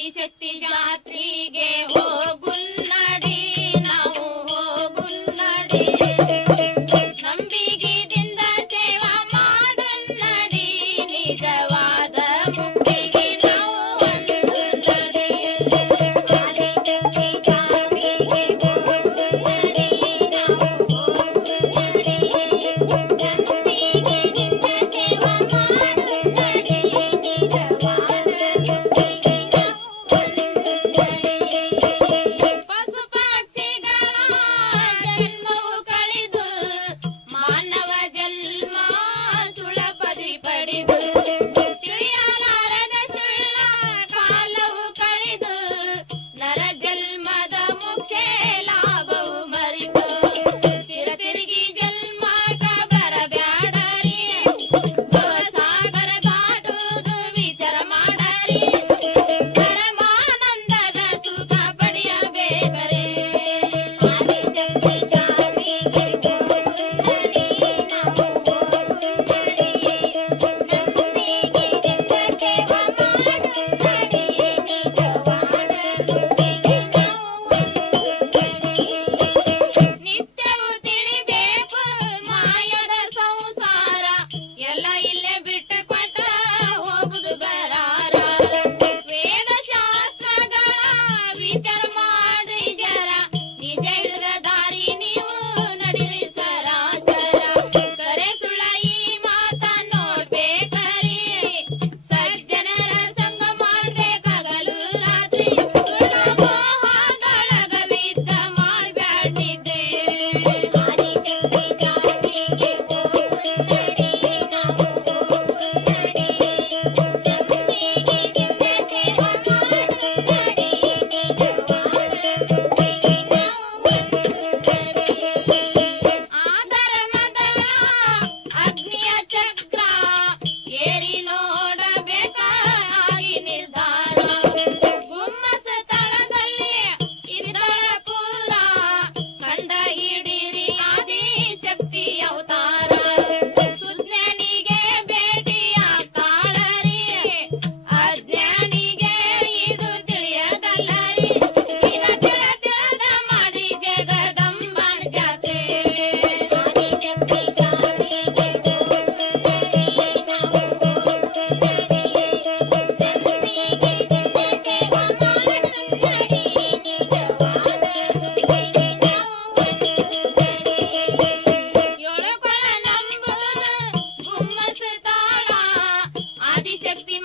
ಆದಿಶಕ್ತಿ ಜಾತ್ರೆಗೆ ಹೋಗುನ್ನಡಿ ನಾವು ಹೋಗುನ್ನಡಿ ನಂಬಿಕೆಯಿಂದ ಸೇವಾ ಮಾಡುನ್ನಡಿ ನಿಜವಾದ ಮುಕ್ತಿಗೆ ನಾವು ಒಂದುನ್ನಡಿ ಆದಿಶಕ್ತಿ ಜಾತ್ರೆಗೆ ಹೋಗುನ್ನಡಿ ನಾವು ಹೋಗುನ್ನಡಿ ನಂಬಿಕೆಯಿಂದ ಸೇವಾ ಮಾಡುನ್ನಡಿ ನಿಜವಾದ ಮುಕ್ತಿಗೆ ಪಶು ಪಕ್ಷಿಗಳ ಜನ್ಮವು ಕಳೆದು ಮಾನವ ಜನ್ಮ ಸುಳ ಪದವಿ ಪಡೆದು ತಿಳಿಯಲಾರದ ಸುಳ್ಳ ಕಾಲವು ಕಳೆದು ನರ ಜನ್ಮದ ಮುಖ್ಯ ಲಾಭವು ಮರಿತು ತಿರುಗಿ ಜನ್ಮಕ ಬರಬ್ಯಾಡರಿ ಸಾಗರ ದಾಟುವುದು ವಿಚಾರ ಮಾಡರಿ ಪರಮಾನಂದದ ಸುಖ ಪಡೆಯಬೇಕರೆ ಆದಿಶಕ್ತಿ ಜಾತ್ರೆಗೆ ಹೋಗುನ್ನಡಿ ನಾವು ಹೋಗುನ್ನಡಿ ನಂಬಿಕೆಯಿಂದ ಸೇವಾ ಮಾಡುನ್ನಡಿ ನಿಜವಾದ ಮುಕ್ತಿಗೆ ನಾವು ಒಂದುನ್ನಡಿ ನಿತ್ಯವೂ ತಿಳಿಬೇಕು ಮಾಯದ ಸಂಸಾರ ಎಲ್ಲ ಇಲ್ಲೇ ಬಿಟ್ಟು ಕೊಟ್ಟ ಹೋಗುದು ಬರಾರ ವೇದ ಶಾಸ್ತ್ರಗಳ ವಿಚಾರ ಮಾಡ್ರಿ ಜರ ನಿಜ ಹಿಡಿದ ದಾರಿ ನೀವು ನಡಿರಿ ಸರಾಸರ ಕರೆ ಸುಳ್ಳ ಈ ಮಾತ ನೋಡ್ಬೇಕರಿ ಸಜ್ಜನರ ಸಂಗ ಮಾಡ್ಬೇಕಾಗಲು ರಾತ್ರಿ ಸುಳ್ಳ ಮೋಹದೊಳಗ ಬಿದ್ದ ಮಾಡ್ಬ್ಯಾಡ್ನಿದ್ದೆ ಆದಿಶಕ್ತಿ ಜಾತ್ರೆಗೆ ಹೋಗುನ್ನಡಿ ನಾವು ಹೋಗುನ್ನಡಿ ನಂಬಿಕೆಯಿಂದ ಸೇವಾ ಮಾಡುನ್ನಡಿ ನಿಜವಾದ ಮುಕ್ತಿಗೆ ನಾವು ಒಂದುನ್ನಡಿ ಆದರ ಮೊದಲ ಅಗ್ನಿಯ ಚಕ್ರ ಏರಿ ನೋಡಬೇಕಾಗಿ ನಿರ್ಧಾರ ಗುಮ್ಮಸ ತಳದಲ್ಲಿ ಇದ್ದಳ ಪೂರ ಕಂಡ ಹಿಡಿರಿ ಆದಿಶಕ್ತಿ ಅವತಾರ ಸುಜ್ಞಾನಿಗೆ ಭೇಟಿಯಾಗ್ತಾಳರಿ ಅಜ್ಞಾನಿಗೆ ಇದು ತಿಳಿಯದಲ್ಲರಿ ಇದ ತಿಳಿದ ಮಾಡಿ ಜಗದಂಬನ ಜಾತ್ರೆ ಆದಿಶಕ್ತಿ ಜಾತ್ರೆಗೆ ಹೋಗುನ್ನಡಿ ನಾವು ಹೋಗುನ್ನಡಿ ನಂಬಿಕೆಯಿಂದ ಸೇವಾ ಮಾಡುನ್ನಡಿ ನಿಜವಾದ ಮುಕ್ತಿಗೆ ನಾವು ಒಂದುನ್ನಡಿ ಏಳು ಕೊಳ ನಂಬುದು ಗುಮ್ಮಸ ತಾಳ ಆದಿಶಕ್ತಿ